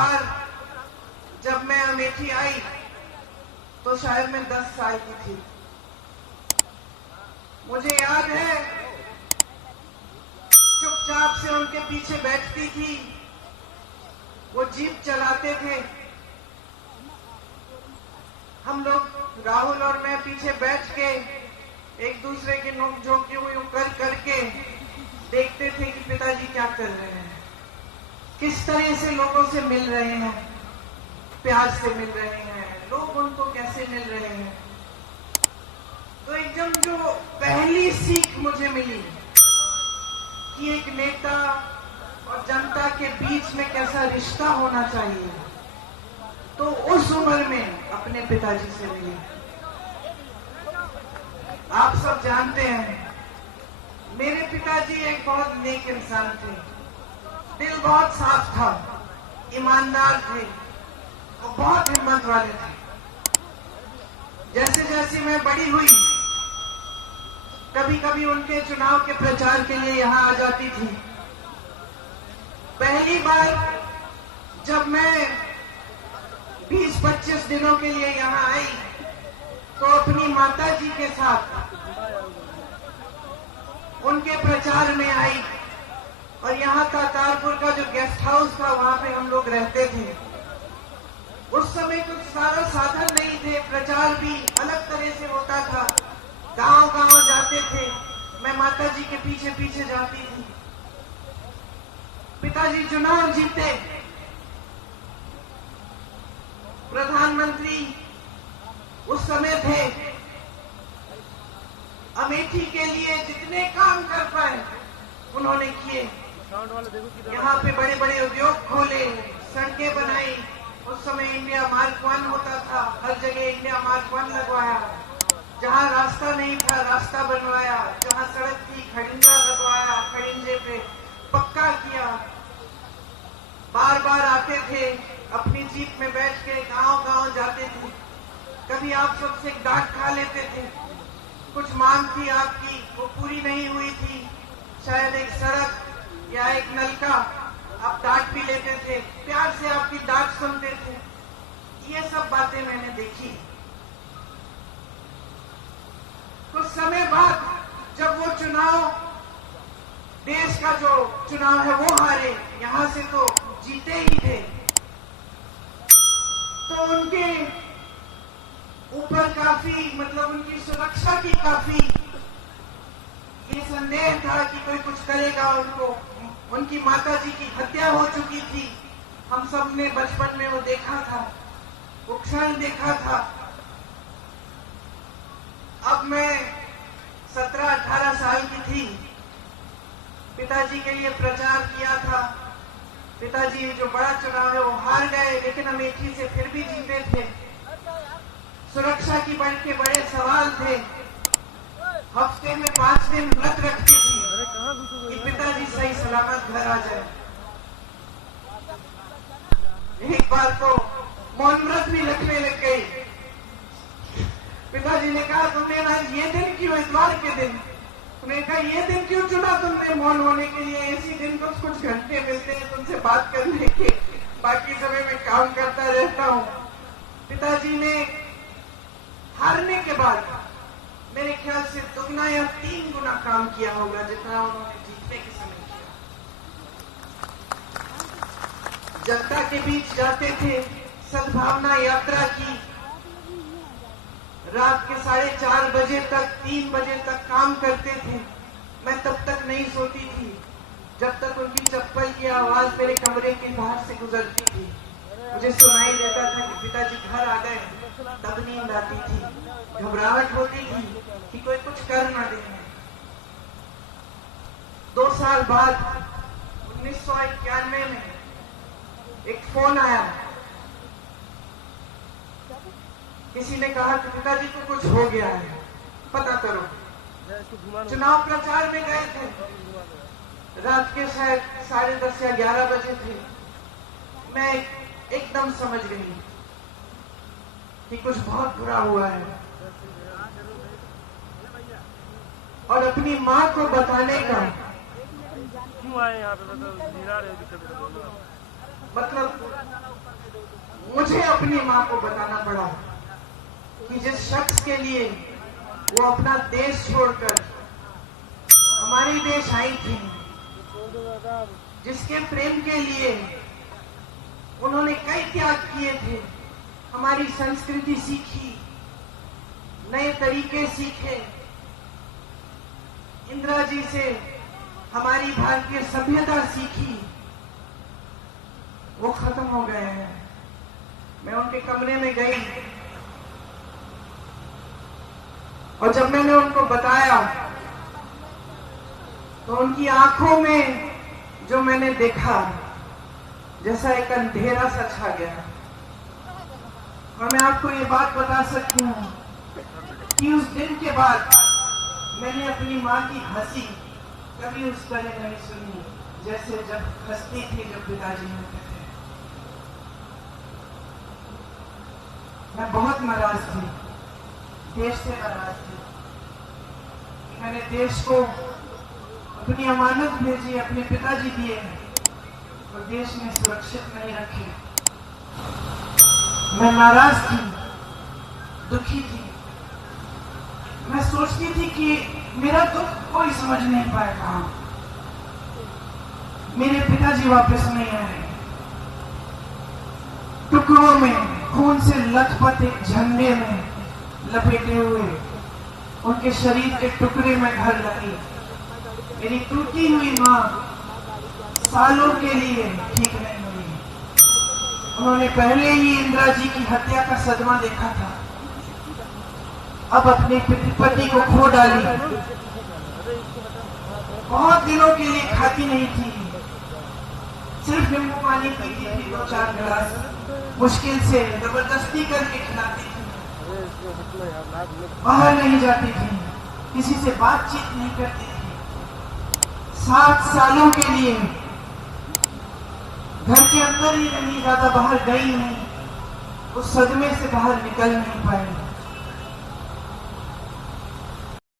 बार जब मैं अमेठी आई तो शायद मैं 10 साल की थी। मुझे याद है चुपचाप से उनके पीछे बैठती थी, वो जीप चलाते थे, हम लोग राहुल और मैं पीछे बैठ के एक दूसरे के नोक-झोंक यूं कर करके देखते थे कि पिताजी क्या कर रहे हैं, किस तरह से लोगों से मिल रहे हैं, प्यार से मिल रहे हैं, लोग उनको कैसे मिल रहे हैं। तो एकदम जो पहली सीख मुझे मिली कि एक नेता और जनता के बीच में कैसा रिश्ता होना चाहिए, तो उस उम्र में अपने पिताजी से मिली। आप सब जानते हैं मेरे पिताजी एक बहुत नेक इंसान थे, दिल बहुत साफ था, ईमानदार थे और बहुत हिम्मत वाले थे। जैसे जैसे मैं बड़ी हुई कभी कभी उनके चुनाव के प्रचार के लिए यहाँ आ जाती थी। पहली बार जब मैं 20-25 दिनों के लिए यहाँ आई तो अपनी माता जी के साथ उनके प्रचार में आई और यहाँ का तारपुर का जो गेस्ट हाउस था वहां पे हम लोग रहते थे। उस समय कुछ सारा साधन नहीं थे, प्रचार भी अलग तरह से होता था, गांव गांव जाते थे, मैं माता जी के पीछे पीछे जाती थी। पिताजी चुनाव जीते, प्रधानमंत्री उस समय थे, अमेठी के लिए जितने काम कर पाए उन्होंने किए। यहाँ पे बड़े बड़े उद्योग खोले, सड़कें बनाई, उस समय इंडिया मार्क 1 होता था, हर जगह इंडिया मार्क 1 लगवाया, जहाँ रास्ता नहीं था रास्ता बनवाया, जहाँ सड़क थी खड़िंजा लगवाया, खड़िंजे पे पक्का किया। बार बार आते थे, अपनी जीप में बैठ के गांव गांव जाते थे, कभी आप सबसे डांट खा लेते थे, कुछ मांग थी आपकी वो पूरी नहीं हुई थी, शायद एक सड़क या एक नलका, आप डांट भी लेते थे, प्यार से आपकी डांट सुनते थे। ये सब बातें मैंने देखी। कुछ समय बाद जब वो चुनाव, देश का जो चुनाव है वो हारे, यहां से तो जीते ही थे, तो उनके ऊपर काफी मतलब उनकी सुरक्षा की काफी ये संदेह था कि कोई कुछ करेगा उनको। उनकी माता जी की हत्या हो चुकी थी, हम सब ने बचपन में वो देखा था, वो क्षण देखा था। अब मैं 17-18 साल की थी, पिताजी के लिए प्रचार किया था। पिताजी जो बड़ा चुनाव है वो हार गए, लेकिन अमेठी से फिर भी जीते थे। सुरक्षा की बड़े सवाल थे। हफ्ते में 5 दिन व्रत रखती थी कि पिताजी सही सलामत घर आ जाए। एक बार तो मौन व्रत भी रखने लग गई। पिताजी ने कहा तुमने ना ये दिन क्यों, इतवार के दिन, उन्होंने कहा ये दिन क्यों चुना तुमने मौन होने के लिए, इसी दिन कुछ घंटे मिलते हैं तुमसे बात करने के, बाकी समय में काम करता रहता हूँ। पिताजी ने हारने के बाद मेरे ख्याल से 2 या 3 गुना काम किया होगा जितना उन्होंने जीतने के समय किया। जनता के बीच जाते थे, सद्भावना यात्रा की, रात के 4:30 बजे तक 3 बजे तक काम करते थे। मैं तब तक नहीं सोती थी जब तक उनकी चप्पल की आवाज मेरे कमरे के बाहर से गुजरती थी। मुझे सुनाई देता था कि पिताजी घर आ गए, तब नींद आती थी, घबराहट होती थी कि कोई कुछ कर ना दे। 2 साल बाद 1991 में एक फोन आया, किसी ने कहा कि पिताजी को कुछ हो गया है, पता करो। चुनाव प्रचार में गए थे, रात के शायद 10:30 या 11 बजे थे। मैं एकदम समझ गई कि कुछ बहुत बुरा हुआ है और अपनी माँ को बताने का मतलब मुझे अपनी माँ को बताना पड़ा कि जिस शख्स के लिए वो अपना देश छोड़कर हमारे देश आई थी, जिसके प्रेम के लिए उन्होंने कई त्याग किए थे, हमारी संस्कृति सीखी, नए तरीके सीखे, इंदिरा जी से हमारी भारतीय सभ्यता सीखी, वो खत्म हो गए हैं। मैं उनके कमरे में गई और जब मैंने उनको बताया तो उनकी आंखों में जो मैंने देखा, जैसा एक अंधेरा सा छा गया। और मैं आपको ये बात बता सकती हूँ कि उस दिन के बाद मैंने अपनी माँ की हंसी कभी उस तरह नहीं सुनी जैसे जब हंसती थी जब पिताजी होते थे। मैं बहुत नाराज थी, देश से नाराज थी। मैंने देश को अपनी अमानत भेजी, अपने पिताजी दिए और देश में सुरक्षित नहीं रखे। मैं नाराज थी, दुखी थी। मैं सोचती थी कि मेरा दुख कोई समझ नहीं पाएगा, मेरे पिताजी वापस नहीं आए। टुकड़ों में खून से लथपथ एक झंडे में लपेटे हुए उनके शरीर के टुकड़े में घर लगी मेरी टूटी हुई माँ सालों के लिए ठीक नहीं हुई। उन्होंने पहले ही इंदिरा जी की हत्या का सदमा देखा था, अब अपने पति को खो डाली। बहुत दिनों के लिए खाती नहीं थी, सिर्फ नींबू पानी पीती थी, 2-4 गिलास, मुश्किल से जबरदस्ती करके खिलाती थी। बाहर नहीं जाती थी, किसी से बातचीत नहीं करती थी। 7 सालों के लिए घर के अंदर ही रही, ज्यादा बाहर गई नहीं, उस सदमे से बाहर निकल नहीं पाई।